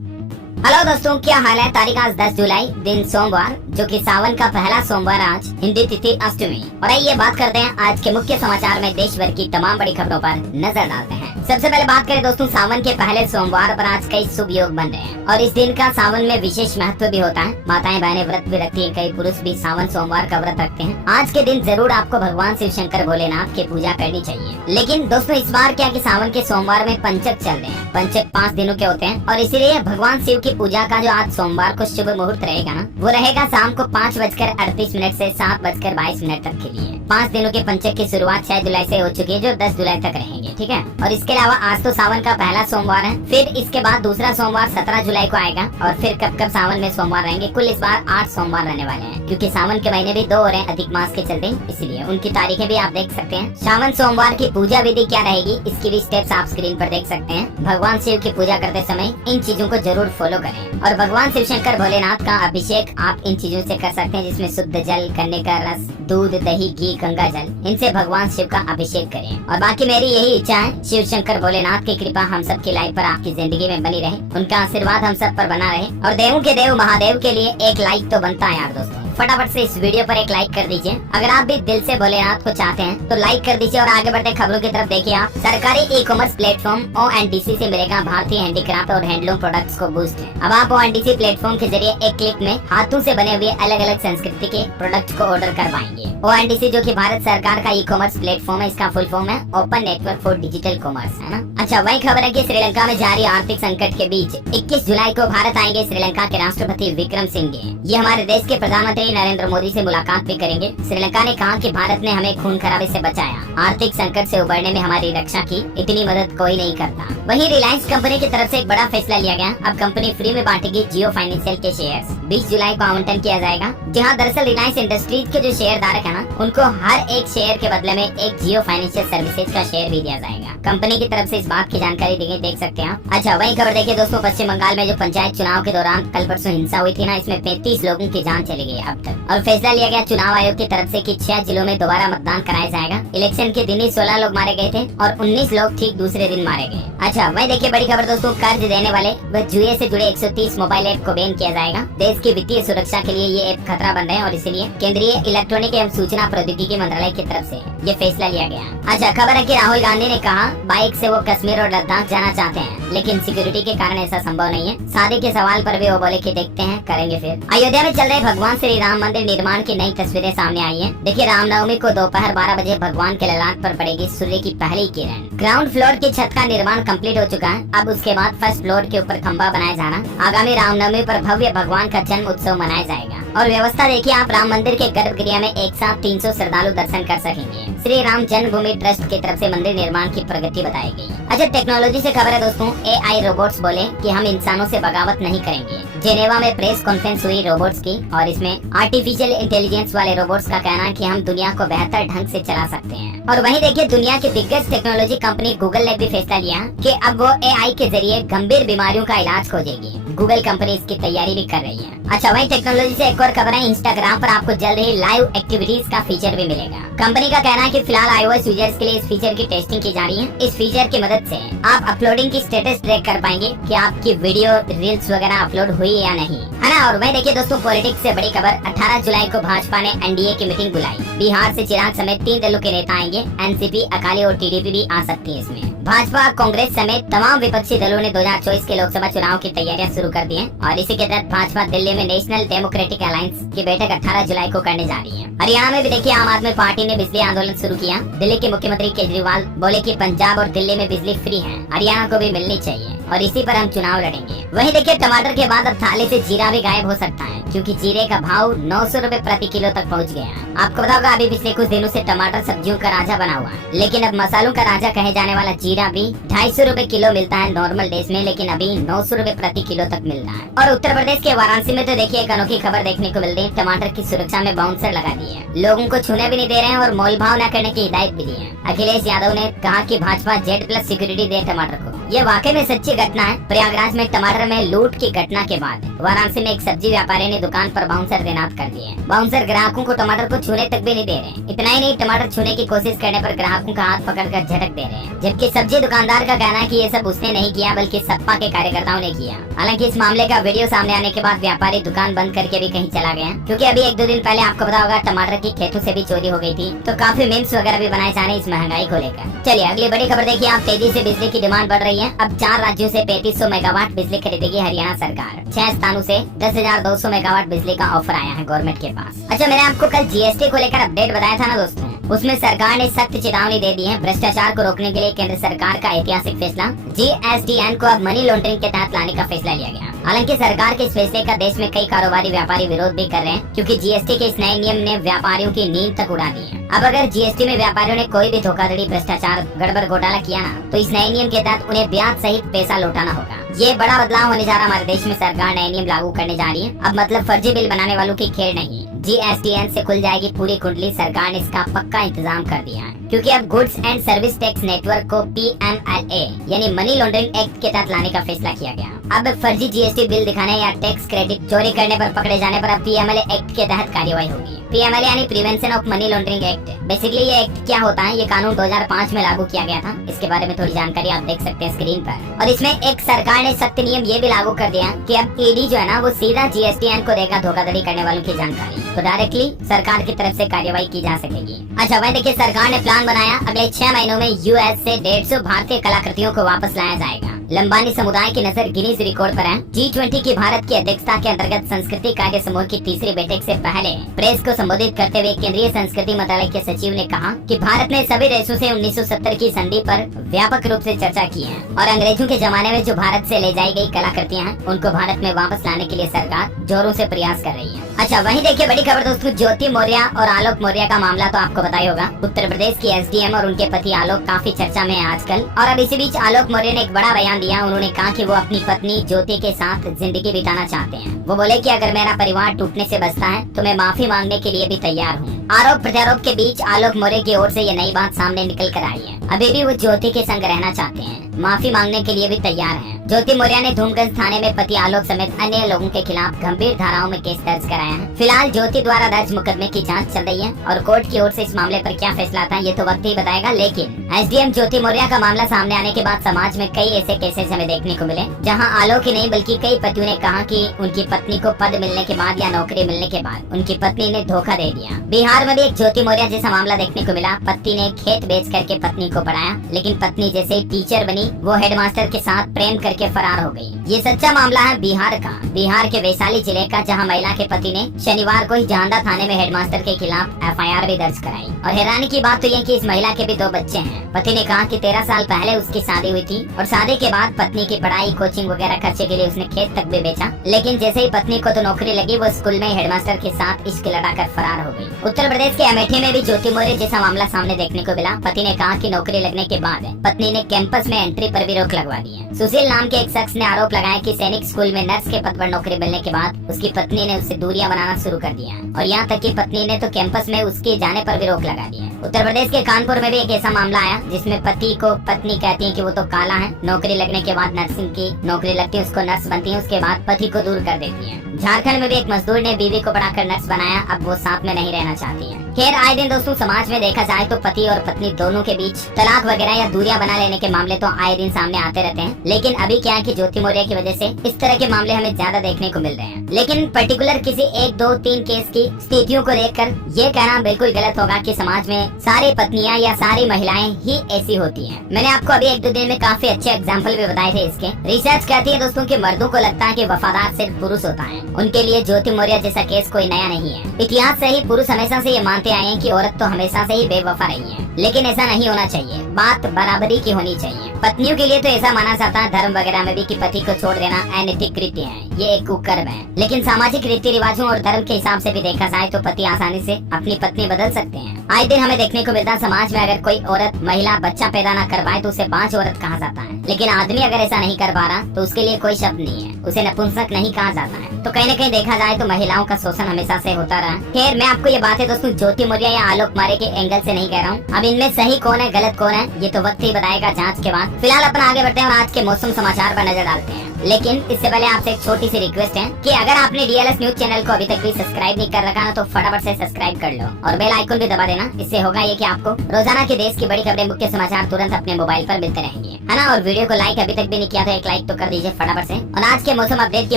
Hello दोस्तों, क्या हाल है। तारीख आज 10 जुलाई, दिन सोमवार, जो कि सावन का पहला सोमवार आज, हिंदी तिथि अष्टमी। और आइए बात करते हैं आज के मुख्य समाचार में देश भर की तमाम बड़ी खबरों पर नजर डालते हैं। सबसे पहले बात करें दोस्तों, सावन के पहले सोमवार पर आज कई शुभ योग बन रहे हैं और इस दिन का सावन में विशेष महत्व भी होता है। माताएं बहनें व्रत भी रखती हैं, कई पुरुष भी सावन सोमवार का व्रत रखते हैं। आज के दिन जरूर आपको भगवान शिव शंकर भोलेनाथ की पूजा करनी चाहिए। लेकिन दोस्तों इस बार क्या कि सावन के सोमवार में पंचक चल रहे हैं। पंचक 5 दिनों के होते हैं और इसीलिए भगवान शिव की पूजा का जो आज सोमवार को शुभ मुहूर्त रहेगा ना, वो रहेगा शाम को 5:38 से 7:22 तक के लिए। 5 दिनों के पंचक की शुरुआत 6 जुलाई से हो चुकी है, जो 10 जुलाई तक रहेंगे। ठीक है। और इसके अलावा आज तो सावन का पहला सोमवार है, फिर इसके बाद दूसरा सोमवार 17 जुलाई को आएगा और फिर कब सावन में सोमवार रहेंगे। कुल इस बार 8 सोमवार रहने वाले हैं, क्योंकि सावन के महीने भी 2 हो रहे हैं अधिक मास के चलते, इसलिए उनकी तारीखें भी आप देख सकते हैं। सावन सोमवार की पूजा विधि क्या रहेगी, इसकी भी स्टेप्स आप स्क्रीन पर देख सकते हैं। भगवान शिव की पूजा करते समय इन चीजों को जरूर फॉलो करें और भगवान शिव शंकर भोलेनाथ का अभिषेक आप इन चीजों से कर सकते हैं, जिसमें शुद्ध जल, गन्ने का रस, दूध, दही, घी, गंगा जल, इनसे भगवान शिव का अभिषेक करें। और बाकी मेरी यही इच्छा है, शिव शंकर भोलेनाथ की कृपा हम सब की लाइफ पर, आपकी जिंदगी में बनी रहे, उनका आशीर्वाद हम सब पर बना रहे। और देवों के देव महादेव के लिए एक लाइक तो बनता है यार दोस्तों। फटाफट से इस वीडियो पर एक लाइक कर दीजिए। अगर आप भी दिल से भोलेनाथ को चाहते हैं तो लाइक कर दीजिए। और आगे बढ़ते खबरों की तरफ देखिए आप। सरकारी ई कॉमर्स प्लेटफॉर्म ONDC से मिलेगा भारतीय हैंडीक्राफ्ट और हैंडलूम प्रोडक्ट्स को बूस्ट है। अब आप ONDC प्लेटफॉर्म के जरिए एक क्लिक में हाथों से बने हुए अलग अलग संस्कृति के प्रोडक्ट को ऑर्डर कर पाएंगे। ONDC जो कि भारत सरकार का ई कॉमर्स प्लेटफॉर्म है, इसका फुल फॉर्म है open network for digital commerce, है ना। अच्छा, वही खबर है कि श्रीलंका में जारी आर्थिक संकट के बीच 21 जुलाई को भारत आएंगे श्रीलंका के राष्ट्रपति विक्रम सिंघे। ये हमारे देश के प्रधानमंत्री नरेंद्र मोदी से मुलाकात भी करेंगे। श्रीलंका ने कहा कि भारत ने हमें खून खराबे से बचाया, आर्थिक संकट से उबरने में हमारी रक्षा की, इतनी मदद कोई नहीं करता। वहीं रिलायंस कंपनी की तरफ से एक बड़ा फैसला लिया गया। अब कंपनी फ्री में बांटेगी जियो फाइनेंशियल के शेयर्स। 20 जुलाई को आवंटन किया जाएगा, जहां दरअसल रिलायंस इंडस्ट्रीज के जो शेयर धारक है ना, उनको हर एक शेयर के बदले में एक जियो फाइनेंशियल सर्विसेज का शेयर भी दिया जाएगा। कंपनी की तरफ से इस बात की जानकारी दी गई, देख सकते हैं आप। अच्छा, वही खबर देखिए दोस्तों, पश्चिम बंगाल में जो पंचायत चुनाव के दौरान कल परसों हिंसा हुई थी ना, इसमें 35 लोगों की जान चली गई अब तक। और फैसला लिया गया चुनाव आयोग की तरफ से कि 6 जिलों में दोबारा मतदान कराया जाएगा। इलेक्शन के दिन ही 16 लोग मारे गए थे और 19 लोग ठीक दूसरे दिन मारे गए। अच्छा, वही देखिए बड़ी खबर दोस्तों, कर्ज देने वाले व जुए से जुड़े 130 मोबाइल ऐप को बैन किया जाएगा। देश की वित्तीय सुरक्षा के लिए ये ऐप खतरा बन रहे हैं और इसीलिए केंद्रीय इलेक्ट्रॉनिक एवं सूचना प्रौद्योगिकी मंत्रालय की तरफ से ये फैसला लिया गया। अच्छा, खबर है कि राहुल गांधी ने कहा बाइक से वो कश्मीर और लद्दाख जाना चाहते हैं, लेकिन सिक्योरिटी के कारण ऐसा संभव नहीं है। शादी के सवाल पर भी वो बोले कि देखते हैं, करेंगे फिर। अयोध्या में चल रहे भगवान श्री राम मंदिर निर्माण की नई तस्वीरें सामने आई है। देखिए, रामनवमी को दोपहर 12 बजे भगवान के ललाट पर पड़ेगी सूर्य की पहली किरण। ग्राउंड फ्लोर की छत का निर्माण कंप्लीट हो चुका है। अब उसके बाद फर्स्ट फ्लोर के ऊपर खंबा बनाया जाना। आगामी रामनवमी पर भव्य भगवान का जन्म उत्सव मनाया जाएगा। और व्यवस्था देखिए आप, राम मंदिर के गर्भगृह में एक साथ 300 श्रद्धालु दर्शन कर सकेंगे। श्री राम जन्मभूमि ट्रस्ट की तरफ से मंदिर निर्माण की प्रगति बताई गई। अच्छा, टेक्नोलॉजी से खबर है दोस्तों, AI रोबोट्स बोले कि हम इंसानों से बगावत नहीं करेंगे। जेनेवा में प्रेस कॉन्फ्रेंस हुई रोबोट्स की और इसमें आर्टिफिशियल इंटेलिजेंस वाले रोबोट्स का कहना है कि हम दुनिया को बेहतर ढंग से चला सकते हैं। और वहीं देखिए, दुनिया की दिग्गज टेक्नोलॉजी कंपनी गूगल ने भी फैसला लिया कि अब वो AI के जरिए गंभीर बीमारियों का इलाज खोजेगी। गूगल कंपनी इसकी तैयारी भी कर रही है। अच्छा, वहीं टेक्नोलॉजी से एक और खबर है, इंस्टाग्राम पर आपको जल्द ही लाइव एक्टिविटीज का फीचर भी मिलेगा। कंपनी का कहना है कि फिलहाल iOS यूजर्स के लिए इस फीचर की टेस्टिंग की जा रही है। इस फीचर की मदद से आप अपलोडिंग की स्टेटस ट्रैक कर पाएंगे कि आपकी वीडियो, रील्स वगैरह अपलोड हुई या नहीं, है ना। और वहीं देखिए दोस्तों, पॉलिटिक्स से बड़ी खबर, 18 जुलाई को भाजपा ने NDA की मीटिंग बुलाई। बिहार से चिराग समेत 3 दलों के नेता आएंगे। NCP, अकाली और TDP भी आ सकती है इसमें। भाजपा, कांग्रेस समेत तमाम विपक्षी दलों ने 2024 के लोकसभा चुनाव की तैयारियां शुरू कर दी हैं और इसी के तहत भाजपा दिल्ली में नेशनल डेमोक्रेटिक अलायंस की बैठक 18 जुलाई को करने जा रही है। हरियाणा में भी देखिए आम आदमी पार्टी ने बिजली आंदोलन शुरू किया। दिल्ली के मुख्यमंत्री केजरीवाल बोले कि पंजाब और दिल्ली में बिजली फ्री है, हरियाणा को भी मिलनी चाहिए और इसी पर हम चुनाव लड़ेंगे। वहीं देखिए, टमाटर के बाद अब थाली से जीरा भी गायब हो सकता है, क्योंकि जीरे का भाव 900 रुपए प्रति किलो तक पहुंच गया। आपको बताओगा, अभी पिछले कुछ दिनों से टमाटर सब्जियों का राजा बना हुआ है, लेकिन अब मसालों का राजा कहे जाने वाला जीरा भी 250 रुपए किलो मिलता है नॉर्मल डेज में, लेकिन अभी 900 रुपए प्रति किलो तक मिल रहा है। और उत्तर प्रदेश के वाराणसी में तो देखिए एक अनोखी खबर देखने को मिल रही है, टमाटर की सुरक्षा में बाउंसर लगा दिए हैं। लोगों को छूने भी नहीं दे रहे हैं और मोल भाव न करने की हिदायत भी दी है। अखिलेश यादव ने कहा कि भाजपा Z+ सिक्योरिटी दे टमाटर को। ये वाकई में सच्ची घटना है। प्रयागराज में टमाटर में लूट की घटना के बाद वाराणसी में एक सब्जी व्यापारी ने दुकान पर बाउंसर तैनात कर दिए। बाउंसर ग्राहकों को टमाटर को छूने तक भी नहीं दे रहे। इतना ही नहीं, टमाटर छूने की कोशिश करने पर ग्राहकों का हाथ पकड़कर झटक दे रहे हैं। जबकि सब्जी दुकानदार का कहना है कि ये सब उसने नहीं किया बल्कि सपा के कार्यकर्ताओं ने किया। हालांकि इस मामले का वीडियो सामने आने के बाद व्यापारी दुकान बंद करके भी कहीं चला गया, क्योंकि अभी 1-2 दिन पहले आपको पता होगा टमाटर की खेतों से भी चोरी हो गई थी। तो काफी मीम्स वगैरह भी बनाए जा रहे हैं इस महंगाई को लेकर। चलिए अगली बड़ी खबर देखिए। आप तेजी से बिजली की डिमांड बढ़ रही है। अब 4 राज्यों से 3500 मेगावाट बिजली खरीदेगी हरियाणा सरकार। 6 स्थानों से 10,200 मेगावाट बिजली का ऑफर आया है गवर्नमेंट के पास। अच्छा, मैंने आपको कल जीएसटी को लेकर अपडेट बताया था ना दोस्तों, उसमें सरकार ने सख्त चेतावनी दे दी है। भ्रष्टाचार को रोकने के लिए केंद्र सरकार का ऐतिहासिक फैसला, जीएसटीएन को अब मनी लॉन्ड्रिंग के तहत लाने का फैसला लिया गया। हालांकि सरकार के इस फैसले का देश में कई कारोबारी व्यापारी विरोध भी कर रहे हैं, क्योंकि जीएसटी के इस नए नियम ने व्यापारियों की नींद तक उड़ा दी है। अब अगर जीएसटी में व्यापारियों ने कोई भी धोखाधड़ी, भ्रष्टाचार, गड़बड़, घोटाला किया ना, तो इस नए नियम के तहत उन्हें ब्याज सहित पैसा लौटाना होगा। ये बड़ा बदलाव होने जा रहा है। हमारे देश में सरकार नए नियम लागू करने जा रही है। अब मतलब फर्जी बिल बनाने वालों की खेल नहीं, जीएसटीएन से खुल जाएगी पूरी कुंडली। सरकार ने इसका पक्का इंतजाम कर दिया है, क्योंकि अब goods and service tax network को PMLA यानी मनी लॉन्ड्रिंग एक्ट के तहत लाने का फैसला किया गया। अब फर्जी जीएसटी बिल दिखाने या टैक्स क्रेडिट चोरी करने पर पकड़े जाने पर अब PMLA एक्ट के तहत कार्रवाई होगी। PMLA यानी prevention of money laundering act. Basically ये एक्ट क्या होता है, ये कानून 2005 में लागू किया गया था। इसके बारे में थोड़ी जानकारी आप देख सकते हैं स्क्रीन पर। और इसमें एक सरकार ने सख्त नियम ये भी लागू कर दिया कि अब ईडी जो है ना, वो सीधा जीएसटीएन को देगा धोखाधड़ी करने वालों की जानकारी, तो डायरेक्टली सरकार की तरफ से कार्रवाई की जा सकेगी। अच्छा, वही देखिए, सरकार ने प्लान बनाया, अगले 6 महीनों में यूएस से 150 भारतीय कलाकृतियों को वापस लाया जाएगा। लंबानी समुदाय की नजर गिनीज रिकॉर्ड पर है। G20 की भारत की अध्यक्षता के अंतर्गत संस्कृति कार्य समूह की तीसरी बैठक से पहले प्रेस को संबोधित करते हुए केंद्रीय संस्कृति मंत्रालय के सचिव ने कहा कि भारत ने सभी देशों से 1970 की संधि पर व्यापक रूप से चर्चा की है और अंग्रेजों के जमाने में जो भारत से ले जाई गई कलाकृतियां हैं, उनको भारत में वापस लाने के लिए सरकार जोरों से प्रयास कर रही है। अच्छा, वहीं देखिए बड़ी खबर दोस्तों, ज्योति मौर्य और आलोक मौर्य का मामला तो आपको पता ही होगा। उत्तर प्रदेश की एसडीएम और उनके पति आलोक काफी चर्चा में है आजकल। और अब इसी बीच आलोक मौर्य ने एक बड़ा बयान दिया। उन्होंने कहा कि वो अपनी पत्नी ज्योति के साथ जिंदगी बिताना चाहते हैं। वो बोले कि अगर मेरा परिवार टूटने से बचता है तो मैं माफी मांगने के लिए भी तैयार हूँ। आरोप प्रत्यारोप के बीच आलोक मौर्य की ओर से ये नई बात सामने निकल कर आई है। अभी भी वो ज्योति के संग रहना चाहते हैं, माफी मांगने के लिए भी तैयार हैं। ज्योति मौर्य ने धूमगंज थाने में पति आलोक समेत अन्य लोगों के खिलाफ गंभीर धाराओं में केस दर्ज कराया है। फिलहाल ज्योति द्वारा दर्ज मुकदमे की जांच चल रही है और कोर्ट की ओर से इस मामले पर क्या फैसला आता है ये तो वक्त ही बताएगा। लेकिन एसडीएम ज्योति मौर्य का मामला सामने आने के बाद समाज में कई ऐसे केसेस हमें देखने को मिले जहाँ आलोक ही नहीं बल्कि कई पतियों ने कहा कि उनकी पत्नी को पद मिलने के बाद या नौकरी मिलने के बाद उनकी पत्नी ने धोखा दे दिया। बिहार में भी एक ज्योति मौर्य जैसा मामला देखने को मिला। पति ने खेत बेच करके पत्नी को पढ़ाया, लेकिन पत्नी जैसे ही टीचर बनी वो हेडमास्टर के साथ प्रेम करके फरार हो गई। ये सच्चा मामला है बिहार का, बिहार के वैशाली जिले का, जहां महिला के पति ने शनिवार को ही जहांदा थाने में हेडमास्टर के खिलाफ एफआईआर भी दर्ज कराई। और हैरानी की बात तो यह कि इस महिला के भी 2 बच्चे हैं। पति ने कहा कि 13 साल पहले उसकी शादी हुई थी और शादी के बाद पत्नी की पढ़ाई, कोचिंग वगैरह खर्चे के लिए उसने खेत तक भी बेचा, लेकिन जैसे ही पत्नी को तो नौकरी लगी वो स्कूल में हेडमास्टर के साथ इश्क लड़ाकर फरार हो गई। उत्तर प्रदेश के अमेठी में भी ज्योति मौर्य जैसा मामला सामने देखने को मिला। पति ने कहा कि नौकरी लगने के बाद पत्नी ने कैंपस में एंट्री पर भी रोक लगवा दी है। सुशील नाम के एक शख्स ने आरोप लगाया कि सैनिक स्कूल में नर्स के पद पर नौकरी मिलने के बाद उसकी पत्नी ने उससे दूरियां बनाना शुरू कर दिया और यहाँ तक कि पत्नी ने तो कैंपस में उसके जाने पर भी रोक लगा दी है। उत्तर प्रदेश के कानपुर में भी एक ऐसा मामला आया जिसमें पति को पत्नी कहती है कि वो तो काला है, नौकरी लगने के बाद नर्सिंग की नौकरी लगती है, उसको नर्स बनती है, उसके बाद पति को दूर कर देती है। झारखंड में भी एक मजदूर ने बीवी को पढ़ाकर नर्स बनाया, अब वो साथ में नहीं रहना चाहती है। खैर, आए दिन दोस्तों समाज में देखा जाए तो पति और पत्नी दोनों के बीच तलाक वगैरह या दूरियां बना लेने के मामले तो आए दिन सामने आते रहते हैं। लेकिन अभी क्या है कि ज्योति मौर्य की वजह से इस तरह के मामले हमें ज्यादा देखने को मिल रहे हैं। लेकिन पर्टिकुलर किसी 1, 2, 3 केस की स्थितियों को देखकर ये कहना बिल्कुल गलत होगा कि समाज में सारी पत्नियां या सारी महिलाएं ही ऐसी होती हैं। मैंने आपको अभी 1-2 दिन में काफी अच्छे एग्जाम्पल भी बताए थे इसके। रिसर्च कहती है दोस्तों कि मर्दों को लगता है कि वफादार सिर्फ पुरुष होता है। उनके लिए ज्योति मौर्य जैसा केस कोई नया नहीं है। इतिहास से ही पुरुष हमेशा से ये मानते आए हैं कि औरत तो हमेशा से ही बेवफा रही है, लेकिन ऐसा नहीं होना चाहिए। बात बराबरी की होनी चाहिए। पत्नियों के लिए तो ऐसा माना जाता है धर्म वगैरह में भी कि पति को छोड़ देना अनैतिक कृत्य है, ये एक कुकर्म है। लेकिन सामाजिक रीति रिवाजों और धर्म के हिसाब से भी देखा जाए तो पति आसानी से अपनी पत्नी बदल सकते हैं। आए दिन हमें देखने को मिलता है समाज में अगर कोई औरत महिला बच्चा पैदा ना कर पाए तो उसे बांझ औरत कहा जाता है, लेकिन आदमी अगर ऐसा नहीं कर पा रहा तो उसके लिए कोई शब्द नहीं है, उसे नपुंसक नहीं कहा जाता है। तो कहीं न कहीं देखा जाए तो महिलाओं का शोषण हमेशा से होता रहा। खैर मैं आपको ये बातें दोस्तों ज्योति मौर्य या आलोक मारे के एंगल से नहीं कह रहा हूँ। अब इनमें सही कौन है गलत कौन है ये तो वक्त ही बताएगा जांच के बाद। फिलहाल अपन आगे बढ़ते हैं और आज के मौसम समाचार पर नजर डालते हैं। लेकिन इससे पहले आपसे एक छोटी सी रिक्वेस्ट है कि अगर आपने डीएलएस न्यूज चैनल को अभी तक भी सब्सक्राइब नहीं कर रखा ना तो फटाफट से सब्सक्राइब कर लो और बेल आइकन भी दबा देना। इससे होगा ये कि आपको रोजाना के देश की बड़ी खबरें मुख्य समाचार तुरंत अपने मोबाइल पर मिलते रहेंगे, है ना। और वीडियो को लाइक अभी तक भी नहीं किया तो एक लाइक तो कर दीजिए फटाफट से। और आज के मौसम अपडेट की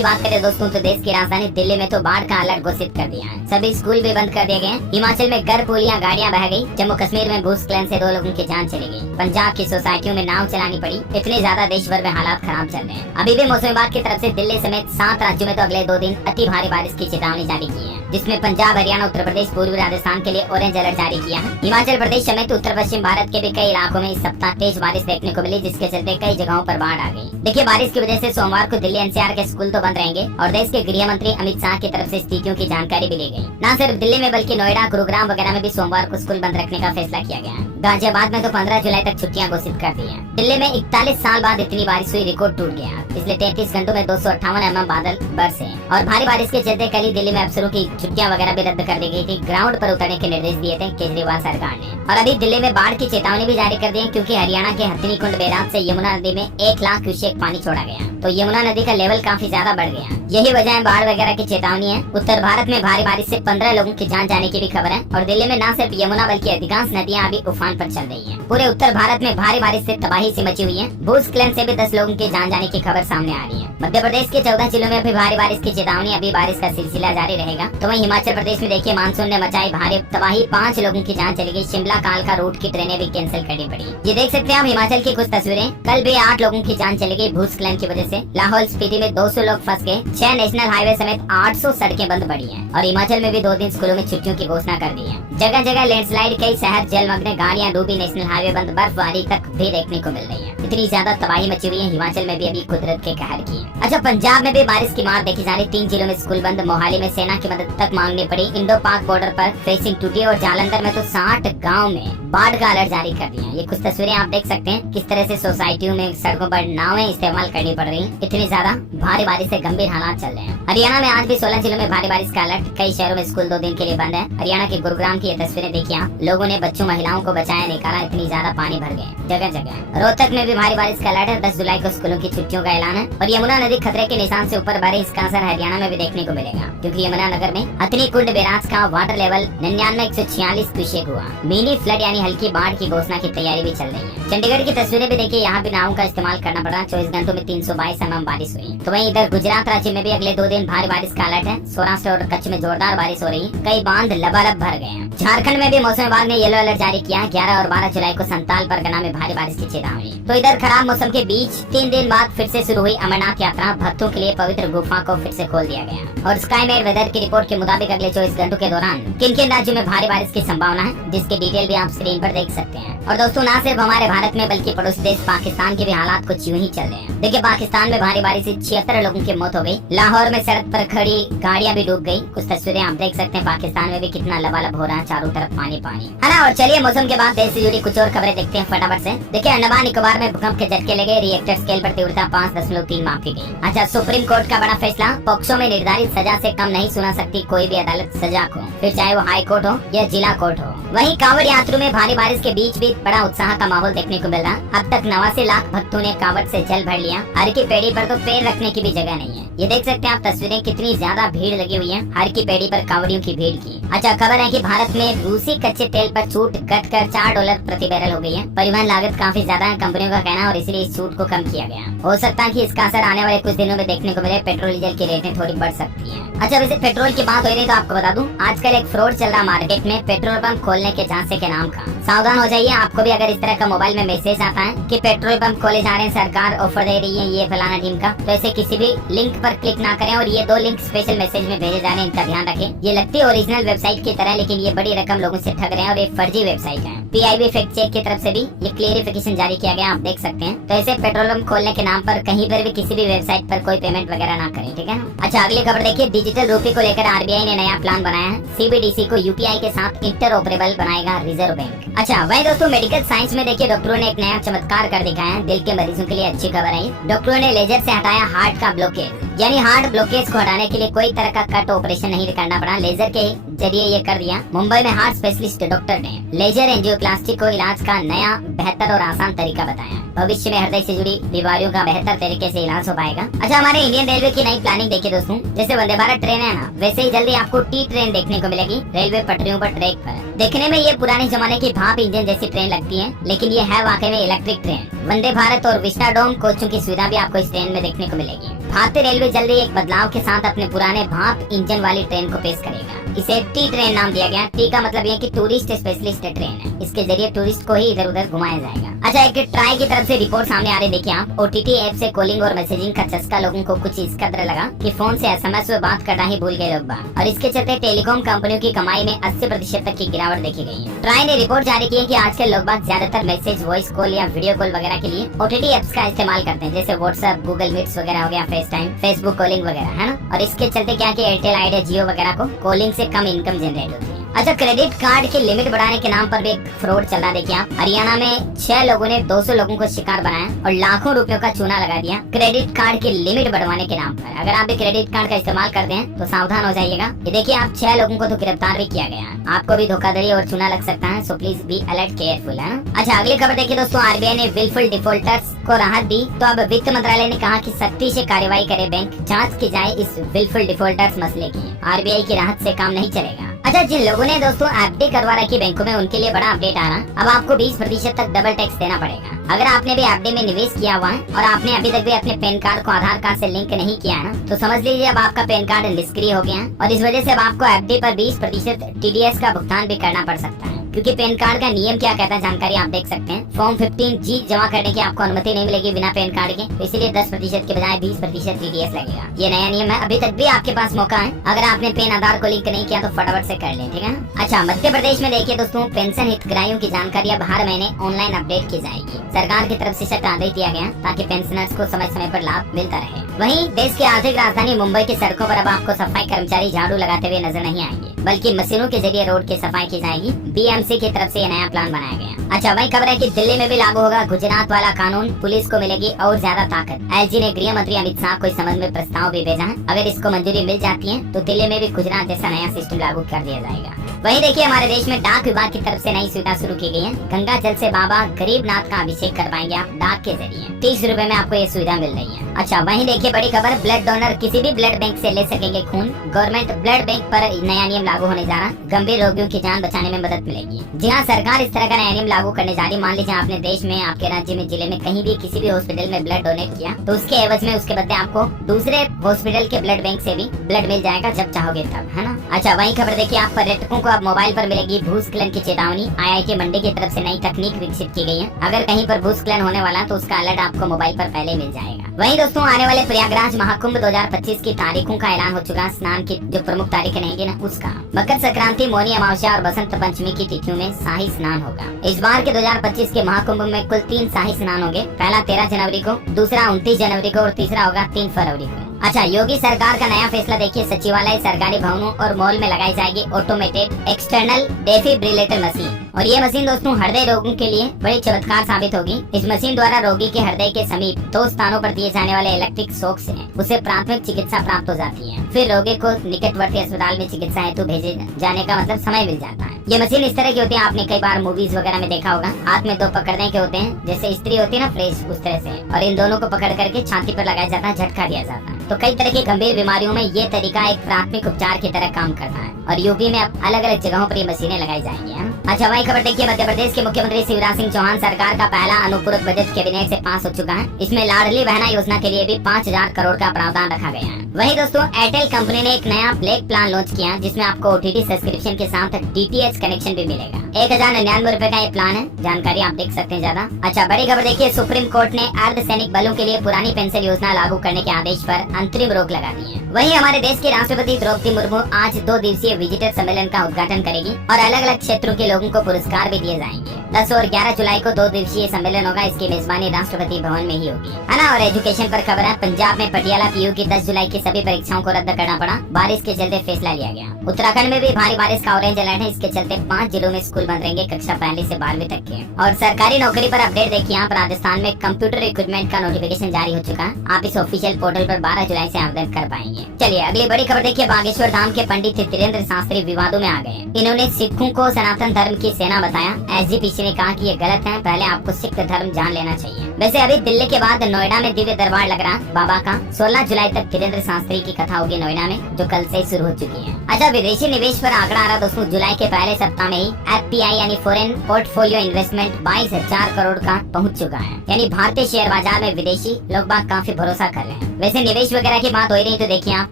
बात करें दोस्तों तो देश की राजधानी दिल्ली में तो बाढ़ का अलर्ट घोषित कर दिया है। सभी स्कूल भी बंद कर दिए गए। हिमाचल में घर पुलियां गाड़ियां बह गई। जम्मू कश्मीर में भूस्खलन से 2 लोगों की जान चली गई। पंजाब की सोसाइटियों में नाव चलानी पड़ी। इतने ज्यादा देश भर में हालात खराब चल रहे हैं। अभी भी मौसम विभाग की तरफ से दिल्ली समेत 7 राज्यों में तो अगले 2 दिन अति भारी बारिश की चेतावनी जारी की है, जिसमें पंजाब, हरियाणा, उत्तर प्रदेश, पूर्वी राजस्थान के लिए ऑरेंज अलर्ट जारी किया है। हिमाचल प्रदेश समेत उत्तर पश्चिम भारत के भी कई इलाकों में इस सप्ताह तेज बारिश देखने को मिली, जिसके चलते कई जगहों पर बाढ़ आ गई। देखिए बारिश की वजह से सोमवार को दिल्ली एनसीआर के स्कूल तो बंद रहेंगे और देश के गृह मंत्री अमित शाह की तरफ से स्थितियों की जानकारी भी ली गई। न सिर्फ दिल्ली में बल्कि नोएडा, गुरुग्राम वगैरह में भी सोमवार को स्कूल बंद रखने का फैसला किया गया है। गाजियाबाद में तो 15 जुलाई तक छुट्टियां घोषित कर दी है। दिल्ली में 41 साल बाद इतनी बारिश हुई, रिकॉर्ड टूट गया। पिछले 33 घंटों में 258 mm बादल बरसे और भारी बारिश के चलते कल ही दिल्ली में अफसरों की छुट्टियां वगैरह भी रद्द कर दी गई थी। ग्राउंड पर उतरने के निर्देश दिए थे केजरीवाल सरकार ने। और अभी दिल्ली में बाढ़ की चेतावनी भी जारी कर दी है, क्योंकि हरियाणा के हथनी कुंड बैराज से यमुना नदी में 1 लाख क्यूसेक पानी छोड़ा गया, तो यमुना नदी का लेवल काफी ज्यादा बढ़ गया। यही वजह है बाढ़ वगैरह की चेतावनी है। उत्तर भारत में भारी बारिश से 15 लोगों की जान जाने की भी खबर है और दिल्ली में न सिर्फ यमुना बल्कि अधिकांश नदियां अभी उफान पर चल रही हैं। पूरे उत्तर भारत में भारी बारिश से तबाही सी मची हुई है। भूस्खलन से भी 10 लोगों की जान जाने की खबर सामने आ रही है। मध्य प्रदेश के 14 जिलों में अभी भारी बारिश की चेतावनी, अभी बारिश का सिलसिला जारी रहेगा। तो वहीं हिमाचल प्रदेश में देखिए मानसून ने मचाई भारी तबाही, 5 लोगों की जान चली गई। शिमला कालका रूट की ट्रेनें भी कैंसिल करनी पड़ी। ये देख सकते हैं आप हिमाचल की कुछ तस्वीरें। कल भी 8 लोगों की जान चली गई भूस्खलन की वजह से। लाहौल स्पीति में 200 लोग फंस गए। 6 नेशनल हाईवे समेत 800 सड़कें बंद पड़ी हैं और हिमाचल में भी 2 दिन स्कूलों में छुट्टियों की घोषणा कर दी है। जगह जगह लैंडस्लाइड, कई शहर जलमग्न, गाड़ियां डूबी, नेशनल हाईवे बंद, बर्फबारी तक भी देखने को मिल रही है। इतनी ज्यादा तबाही मची हुई है हिमाचल में भी अभी कुदरत के कहर की। अच्छा पंजाब में भी बारिश की मार देखी जा रही। 3 जिलों में स्कूल बंद। मोहाली में सेना की मदद तक मांगनी पड़ी। इंडो पाक बॉर्डर पर फेंसिंग टूटी और जालंधर में तो 60 गाँव में बाढ़ का अलर्ट जारी कर दिया। ये कुछ तस्वीरें आप देख सकते हैं किस तरह से सोसाइटियों में सड़कों पर नावें इस्तेमाल करनी पड़ रही है। इतनी ज्यादा भारी बारिश से गंभीर हालात चल रहे हैं। हरियाणा में आज भी 16 जिलों में भारी बारिश का अलर्ट। कई शहरों में स्कूल 2 दिन के लिए बंद है। हरियाणा के गुरुग्राम की ये तस्वीरें देखिए आप। लोगों ने बच्चों महिलाओं को बचाया, निकाला। इतनी ज्यादा पानी भर गए जगह जगह। रोहतक में भी भारी बारिश का अलर्ट है। 10 जुलाई को स्कूलों की छुट्टियों का ऐलान है। और यमुना नदी खतरे के निशान से ऊपर बह रही, इसका असर हरियाणा में भी देखने को मिलेगा, क्योंकि यमुनानगर में हथनी कुंड बैराज का वाटर लेवल 99,146 क्यूसेक हुआ। मिनी फ्लड यानी हल्की बाढ़ की घोषणा की तैयारी भी चल रही है। चंडीगढ़ की तस्वीरें भी देखिए, यहाँ भी नावों का इस्तेमाल करना पड़ रहा। 24 घंटों में 322 mm बारिश हुई। तो वहीं इधर गुजरात राज्य में भी अगले 2 दिन भारी बारिश का अलर्ट है। सौराष्ट्र और कच्छ में जोरदार बारिश हो रही है। कई बांध लबालब भर गए हैं। झारखंड में भी मौसम विभाग ने येलो अलर्ट जारी किया। 11 और 12 जुलाई को संताल परगना में भारी बारिश की चेतावनी। तो इधर खराब मौसम के बीच 3 दिन बाद फिर से शुरू हुई अमरनाथ यात्रा। भक्तों के लिए पवित्र गुफा को फिर से खोल दिया गया। और स्काई मेड वेदर की रिपोर्ट के मुताबिक अगले 24 घंटों के दौरान किन किन राज्यों में भारी बारिश की संभावना है, जिसकी डिटेल भी आप स्क्रीन पर देख सकते हैं। और दोस्तों न सिर्फ हमारे भारत में बल्कि पड़ोसी देश पाकिस्तान के भी हालात कुछ यूं ही चल रहे हैं। देखिए पाकिस्तान में भारी बारिश से 76 लोगों की मौत हो गई। लाहौर में सड़क पर खड़ी गाड़ियां भी डूब गई। कुछ तस्वीरें आप देख सकते हैं। पाकिस्तान में भी कितना लबालब हो रहा है, चारों तरफ पानी पानी है ना। और चलिए मौसम के बाद देश से जुड़ी कुछ और खबरें देखते हैं फटाफट से। देखिए अंडमान निकोबार में भूकंप के झटके लगे। रिएक्टर स्केल पर तीव्रता 5.3 मापी गई। अच्छा सुप्रीम कोर्ट का बड़ा फैसला। पॉक्सो में निर्धारित सजा से कम नहीं सुना सकती कोई भी अदालत सजा को, फिर चाहे वो हाई कोर्ट हो या जिला कोर्ट हो। वहीं कांवड़ यात्रियों में भारी बारिश के बीच भी बड़ा उत्साह का माहौल देखने को मिल रहा। अब तक 89 लाख भक्तों ने कांवड़ से जल भर लिया। हर की पेड़ी पर तो पैर रखने की भी जगह नहीं है। ये देख सकते हैं आप तस्वीरें, कितनी ज्यादा भीड़ लगी हुई है हर की पेड़ी पर कांवड़ियों की भीड़ की। अच्छा खबर है कि भारत में रूसी कच्चे तेल पर छूट घटकर $4 प्रति बैरल हो गई है। परिवहन लागत काफी ज्यादा है कंपनियों का कहना, और इसलिए इस छूट को कम किया गया। हो सकता है कि इसका असर आने वाले कुछ दिनों में देखने को मिले। पेट्रोल डीजल की रेटें थोड़ी बढ़ सकती है। अच्छा वैसे पेट्रोल की बात हो रही तो आपको बता दूं, आजकल एक फ्रॉड चल रहा मार्केट में पेट्रोल पंप खोलने के झांसे के नाम का। सावधान हो जाइए, आपको भी अगर इस तरह का मोबाइल में मैसेज आता है कि पेट्रोल पंप खोले जा रहे हैं, सरकार ऑफर दे रही है ये फलाना टीम का, तो ऐसे किसी भी लिंक पर क्लिक ना करें। और ये 2 लिंक स्पेशल मैसेज में भेजे जा रहे हैं, इनका ध्यान रखें। ये लगती है ओरिजिनल वेबसाइट की तरह, लेकिन ये बड़ी रकम लोगों से ठग रहे हैं और ये फर्जी वेबसाइट है। PIB फैक्ट चेक की तरफ से भी ये क्लियरिफिकेशन जारी किया गया, आप देख सकते हैं। तो ऐसे पेट्रोल पंप खोलने के नाम पर कहीं पर भी किसी भी वेबसाइट पर कोई पेमेंट वगैरह ना करें, ठीक है ना। अच्छा, अगली खबर देखिए, डिजिटल रूपी को लेकर RBI ने नया प्लान बनाया है। CBDC को UPI के साथ इंटरऑपरेबल बनाएगा रिजर्व बैंक। अच्छा वही दोस्तों, मेडिकल साइंस में देखिए डॉक्टरों ने एक नया चमत्कार कर दिखाया है। दिल के मरीजों के लिए अच्छी खबर है। डॉक्टरों ने लेजर से हटाया हार्ट का ब्लॉकेज, यानी हार्ट ब्लॉकेज को हटाने के लिए कोई तरह का कट ऑपरेशन नहीं करना पड़ा, लेजर के जरिए ये कर दिया। मुंबई में हार्ट स्पेशलिस्ट डॉक्टर ने लेजर एंजियोप्लास्टी को इलाज का नया, बेहतर और आसान तरीका बताया। भविष्य में हृदय से जुड़ी बीमारियों का बेहतर तरीके से इलाज हो पाएगा। अच्छा, हमारे इंडियन रेलवे की नई प्लानिंग देखिए दोस्तों, जैसे वंदे भारत ट्रेन है ना, वैसे ही जल्दी आपको T ट्रेन देखने को मिलेगी रेलवे पटरियों पर, ट्रैक पर। देखने में ये पुराने जमाने की भाप इंजन जैसी ट्रेन लगती है, लेकिन ये है वाकई में इलेक्ट्रिक ट्रेन। वंदे भारत और विस्टाडोम कोचों की सुविधा भी आपको इस ट्रेन में देखने को मिलेगी। भारतीय रेलवे जल्दी एक बदलाव के साथ अपने पुराने भाप इंजन वाली ट्रेन को पेश करेगा। इसे T ट्रेन नाम दिया गया। T का मतलब ये कि टूरिस्ट स्पेशलिस्ट ट्रेन है। इसके जरिए टूरिस्ट को ही इधर उधर घुमाया जाएगा। अच्छा, एक ट्राई की तरफ से रिपोर्ट सामने आ रही, देखिए आप। OTT ऐप से कॉलिंग और मैसेजिंग का चस्का लोगों को कुछ इस कदर लगा कि फोन से SMS में बात करना ही भूल गए लोग बात, और इसके चलते टेलीकॉम कंपनियों की कमाई में 80% तक की गिरावट देखी गई है। ट्राई ने रिपोर्ट जारी की है कि आजकल लोग बात ज्यादातर मैसेज, वॉइस कॉल या वीडियो कॉल वगैरह के लिए OTT एप्स का इस्तेमाल करते हैं, जैसे व्हाट्सएप, गूगल मीट्स वगैरह हो गया, फेस टाइम, फेसबुक कॉलिंग वगैरह, है ना। और इसके चलते क्या कि एयरटेल, आइडिया, जियो वगैरह को कॉलिंग से कम इनकम जनरेट होती है। अच्छा, क्रेडिट कार्ड की लिमिट बढ़ाने के नाम पर भी एक फ्रॉड चल रहा है। देखिए आप, हरियाणा में 6 लोगों ने 200 लोगों को शिकार बनाया और लाखों रुपयों का चूना लगा दिया क्रेडिट कार्ड की लिमिट बढ़वाने के नाम पर। अगर आप भी क्रेडिट कार्ड का इस्तेमाल करते हैं तो सावधान हो जाइएगा। ये देखिए आप, 6 लोगों को तो गिरफ्तार भी किया गया है। आपको भी धोखाधड़ी और चूना लग सकता है, so please be alert, careful, है ना। अच्छा, अगली खबर देखिए दोस्तों, RBI ने विलफुल डिफॉल्टर्स को राहत दी। तो अब वित्त मंत्रालय ने कहा कि सख्ती से कार्रवाई करे बैंक, जांच की जाए इस विलफुल डिफॉल्टर्स मसले की। RBI की राहत से काम नहीं चलेगा। अच्छा, जिन लोगों ने दोस्तों FD करवा रखी बैंकों में, उनके लिए बड़ा अपडेट आ रहा। अब आपको 20% तक डबल टैक्स देना पड़ेगा। अगर आपने भी FD में निवेश किया हुआ है और आपने अभी तक भी अपने पैन कार्ड को आधार कार्ड से लिंक नहीं किया है ना, तो समझ लीजिए अब आपका पैन कार्ड निष्क्रिय हो गया है, और इस वजह से अब आपको FD पर 20% TDS का भुगतान भी करना पड़ सकता है। क्योंकि पैन कार्ड का नियम क्या कहता है, जानकारी आप देख सकते हैं। फॉर्म 15G जमा करने की आपको अनुमति नहीं मिलेगी बिना पैन कार्ड के, तो इसीलिए 10% के बजाय 20% TDS लगेगा। ये नया नियम है, अभी तक भी आपके पास मौका है। अगर आपने पैन आधार को लिंक नहीं किया तो फटाफट से कर लें, ठीक है। अच्छा, मध्य प्रदेश में देखिए दोस्तों, पेंशन हितग्राहियों की जानकारी अब हर महीने ऑनलाइन अपडेट की जाएगी। सरकार की तरफ से सख्त आदेश दिया गया ताकि पेंशनर्स को समय समय पर लाभ मिलता रहे। वहीं देश की आर्थिक राजधानी मुंबई की सड़कों पर अब आपको सफाई कर्मचारी झाड़ू लगाते हुए नजर नहीं आएंगे, बल्कि मशीनों के जरिए रोड की सफाई की जाएगी। BMC की तरफ से ये नया प्लान बनाया गया। अच्छा, वही खबर है कि दिल्ली में भी लागू होगा गुजरात वाला कानून, पुलिस को मिलेगी और ज्यादा ताकत। LG ने गृह मंत्री अमित शाह को इस संबंध में प्रस्ताव भी भेजा है। अगर इसको मंजूरी मिल जाती है तो दिल्ली में भी गुजरात जैसा नया सिस्टम लागू कर दिया जाएगा। वहीं देखिए, हमारे देश में डाक विभाग की तरफ से नई सुविधा शुरू की गई है। गंगा जल से बाबा गरीबनाथ का अभिषेक करवाएंगे आप डाक के जरिए। 30 रुपए में आपको ये सुविधा मिल रही है। अच्छा, वहीं देखिए बड़ी खबर, ब्लड डोनर किसी भी ब्लड बैंक से ले सकेंगे खून। गवर्नमेंट ब्लड बैंक पर नया नियम लागू होने जा रहा, गंभीर रोगियों की जान बचाने में मदद मिलेगी। जी हाँ, सरकार इस तरह का नया नियम लागू करने जा रही। मान लीजिए आपने देश में, आपके राज्य में, जिले में कहीं भी किसी भी हॉस्पिटल में ब्लड डोनेट किया, तो उसके एवज में, उसके बदले आपको दूसरे हॉस्पिटल के ब्लड बैंक से भी ब्लड मिल जाएगा जब चाहोगे तब, है ना। अच्छा, वही खबर देखिए आप, पर्यटकों को अब मोबाइल पर मिलेगी भूस्खलन की चेतावनी। IIT मंडी की तरफ से नई तकनीक विकसित की गई है। अगर कहीं पर भूस्खलन होने वाला तो उसका अलर्ट आपको मोबाइल पर पहले मिल जाएगा। वहीं दोस्तों, आने वाले प्रयागराज महाकुंभ 2025 की तारीखों का ऐलान हो चुका। स्नान की जो प्रमुख तारीखें रहेंगी ना, उसका मकर संक्रांति, मौनी अमावस्या और बसंत पंचमी की तिथियों में शाही स्नान होगा। इस बार के 2025 के महाकुंभ में कुल 3 शाही स्नान होंगे। पहला 13 जनवरी को, दूसरा 29 जनवरी को और तीसरा होगा 3 फरवरी को। अच्छा, योगी सरकार का नया फैसला देखिए, सचिवालय, सरकारी भवनों और मॉल में लगाई जाएगी ऑटोमेटेड एक्सटर्नल डेफिब्रिलेटर मशीन। और ये मशीन दोस्तों हृदय रोगों के लिए बड़ी चमत्कार साबित होगी। इस मशीन द्वारा रोगी के हृदय के समीप 2 स्थानों पर दिए जाने वाले इलेक्ट्रिक शॉक से उसे प्राथमिक चिकित्सा प्राप्त हो जाती है। फिर रोगी को निकटवर्ती अस्पताल में चिकित्सा हेतु भेजे जाने का मतलब समय मिल जाता है। ये मशीन इस तरह की होती है, आपने कई बार मूवीज वगैरह में देखा होगा। हाथ में 2 पकड़ने के होते हैं, जैसे स्त्री होती है ना, फ्लेश, उस तरह से, और इन दोनों को पकड़ करके छाती पर लगाया जाता है, झटका दिया जाता है। तो कई तरह की गंभीर बीमारियों में ये तरीका एक प्राथमिक उपचार की तरह काम करता है। और यूपी में अब अलग अलग जगहों पर ये मशीनें लगाई जाएंगी, है ना। अच्छा वही खबर देखिए, मध्य प्रदेश के मुख्यमंत्री शिवराज सिंह चौहान सरकार का पहला अनुपूरक बजट कैबिनेट से पास हो चुका है। इसमें लाडली बहना योजना के लिए भी 5,000 करोड़ का प्रावधान रखा गया है। वही दोस्तों एयरटेल कंपनी ने एक नया ब्लैक प्लान लॉन्च किया जिसमें आपको OTT सब्सक्रिप्शन के साथ DTH कनेक्शन भी मिलेगा। 1,099 रूपए का ये प्लान है, जानकारी आप देख सकते हैं ज्यादा। अच्छा बड़ी खबर देखिए, सुप्रीम कोर्ट ने अर्धसैनिक बलों के लिए पुरानी पेंशन योजना लागू करने के आदेश पर अंतरिम रोक लगा दी है। वहीं हमारे देश की राष्ट्रपति द्रौपदी मुर्मू आज 2 दिवसीय विजिटर सम्मेलन का उद्घाटन करेगी और अलग अलग क्षेत्रों के लोगों को पुरस्कार भी दिए जाएंगे। 10 और 11 जुलाई को 2 दिवसीय सम्मेलन होगा। इसकी मेजबानी राष्ट्रपति भवन में ही होगी, है ना। और एजुकेशन पर खबर है, पंजाब में पटियाला PU की 10 जुलाई की सभी परीक्षाओं को रद्द करना पड़ा। बारिश के चलते फैसला लिया गया। उत्तराखंड में भी भारी बारिश का ऑरेंज अलर्ट है। इसके चलते 5 जिलों में स्कूल बंद रहेंगे, कक्षा 1 से 12वीं तक के। और सरकारी नौकरी पर अपडेट देखिए, आप राजस्थान में कंप्यूटर रिक्रूटमेंट का नोटिफिकेशन जारी हो चुका है। आप इस ऑफिशियल पोर्टल पर 12 जुलाई से आवेदन कर पाएंगे। चलिए अगली बड़ी खबर देखिए, बागेश्वर धाम के पंडित धीरेन्द्र शास्त्री विवादों में आ गए। इन्होंने सिखों को सनातन धर्म की सेना बताया। SGPC ने कहा कि ये गलत है, पहले आपको सिख धर्म जान लेना चाहिए। वैसे अभी दिल्ली के बाद नोएडा में दिव्य दरबार लग रहा बाबा का। 16 जुलाई तक धीरेन्द्र शास्त्री की कथा होगी नोएडा में, जो कल से शुरू हो चुकी है। अच्छा विदेशी निवेश पर आंकड़ा आ रहा दोस्तों, जुलाई के पहले सप्ताह में ही FPI यानी फॉरेन पोर्टफोलियो इन्वेस्टमेंट 22,000 करोड़ का पहुंच चुका है। यानी भारतीय शेयर बाजार में विदेशी लोग बाग काफी भरोसा कर रहे हैं। वैसे निवेश वगैरह की बात हो रही तो देखिए आप,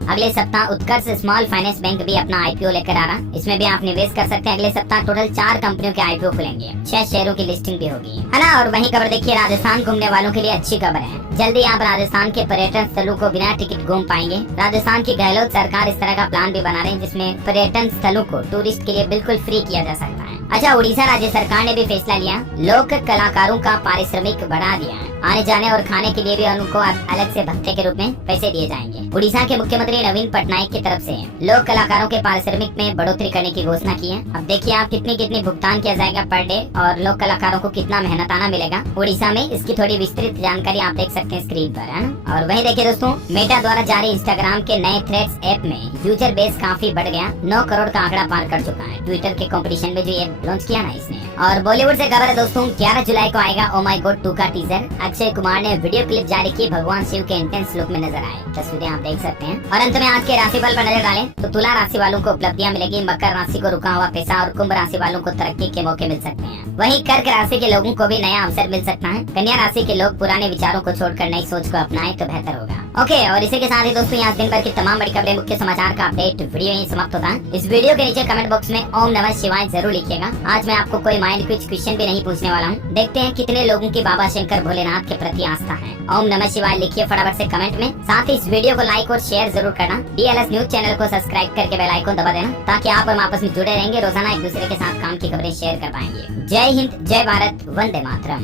अगले सप्ताह उत्कर्ष स्मॉल फाइनेंस बैंक भी अपना IPO लेकर आ रहा है। इसमें भी आप निवेश कर सकते हैं। अगले सप्ताह टोटल 4 कंपनियों के IPO खुलेंगे, 6 शेयरों की लिस्टिंग भी होगी, है ना। और वहीं खबर देखिए, राजस्थान घूमने वालों के लिए अच्छी खबर है। जल्दी आप राजस्थान के पर्यटन स्थलों को बिना टिकट घूम पाएंगे। राजस्थान की गहलोत सरकार इस तरह का प्लान भी बना रहे हैं जिसमें पर्यटन स्थलों को टूरिस्ट के लिए बिल्कुल फ्री किया जा सकता है। अच्छा उड़ीसा राज्य सरकार ने भी फैसला लिया, लोक कलाकारों का पारिश्रमिक बढ़ा दिया है। आने जाने और खाने के लिए भी उनको अलग से भत्ते के रूप में पैसे दिए जाएंगे। उड़ीसा के मुख्यमंत्री नवीन पटनायक की तरफ से लोक कलाकारों के पारिश्रमिक में बढ़ोतरी करने की घोषणा की है। अब देखिए आप कितनी भुगतान किया जाएगा पर डे और लोक कलाकारों को कितना मेहनताना मिलेगा उड़ीसा में, इसकी थोड़ी विस्तृत जानकारी आप देख सकते हैं स्क्रीन पर, है ना। और वही देखिए दोस्तों, मेटा द्वारा जारी इंस्टाग्राम के नए थ्रेड्स ऐप में यूजर बेस काफी बढ़ गया, 9 करोड़ का आंकड़ा पार कर चुका है। ट्विटर के कंपटीशन में जो ये लॉन्च किया ना इसने। और बॉलीवुड से खबर है दोस्तों, 11 जुलाई को आएगा ओ माय गॉड 2 का टीजर। अक्षय कुमार ने वीडियो क्लिप जारी की, भगवान शिव के इंटेंस लुक में नजर आए। तस्वीरें आप देख सकते हैं। और अंत में आज के राशिफल पर नजर डालें तो तुला राशि वालों को उपलब्धियां मिलेगी, मकर राशि को रुका हुआ पैसा और कुंभ राशि वालों को तरक्की के मौके मिल सकते हैं। वहीं कर्क राशि के लोगों को भी नया अवसर मिल सकता है। कन्या राशि के लोग पुराने विचारों को छोड़कर नई सोच को अपनाएं तो बेहतर होगा। ओके, और इसी के साथ ही दोस्तों आज दिन भर की तमाम बड़ी खबरें, मुख्य समाचार का अपडेट वीडियो यहीं समाप्त होता है। इस वीडियो के नीचे कमेंट बॉक्स में ओम नमः शिवाय जरूर लिखिएगा। आज मैं आपको कोई माइंड कुछ क्वेश्चन भी नहीं पूछने वाला हूँ। देखते हैं कितने लोगों की बाबा शंकर भोलेनाथ के प्रति आस्था है। ओम नमः शिवाय लिखिए फटाफट से कमेंट में। साथ ही इस वीडियो को लाइक और शेयर जरूर करना। DLS न्यूज चैनल को सब्सक्राइब करके बेल आइकन दबा देना, ताकि आप हम आपस में जुड़े रहेंगे, रोजाना एक दूसरे के साथ काम की खबरें शेयर कर पाएंगे। जय हिंद, जय भारत, वंदे मातरम।